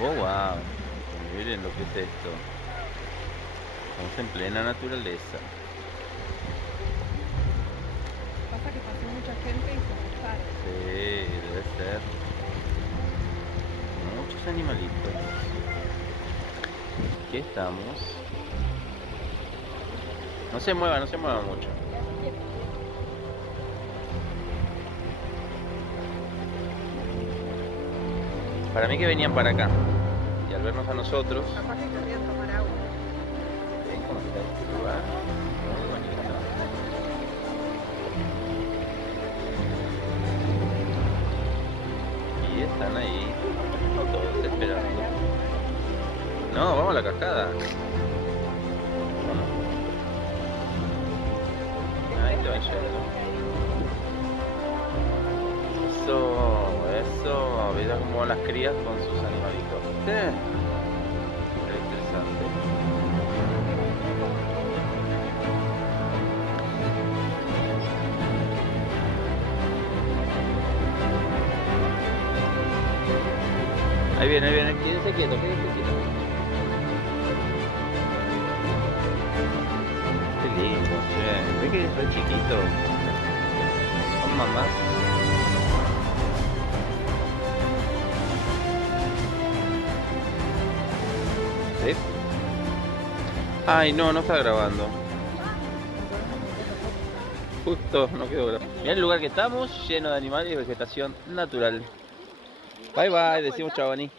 Oh, wow. Miren lo que es esto. Estamos en plena naturaleza. Pasa que pasó mucha gente y se asustaron. Sí, debe ser. Muchos animalitos. Aquí estamos. No se mueva, no se mueva mucho. Quédate quieto. Para mí que venían para acá. Y al vernos a nosotros, Capaz que querrían tomar agua. ven cómo está este lugar. Muy bonito. Y están ahí, todos Vamos para esperando. allá. No, vamos a la cascada. Ahí te van yendo. Eso. ¿Ves cómo van las crías con sus animalitos? ¿Viste? Qué interesante. Ahí viene. Quédense quieto, quédense quieto. Qué lindo, che. ¿Ves que es re chiquito? Son mamás. ¿Sí? Ay, no, no está grabando. Justo, no quedó grabando. Mirá el lugar que estamos, lleno de animales y vegetación natural. Bye bye, decimos chao, Ani.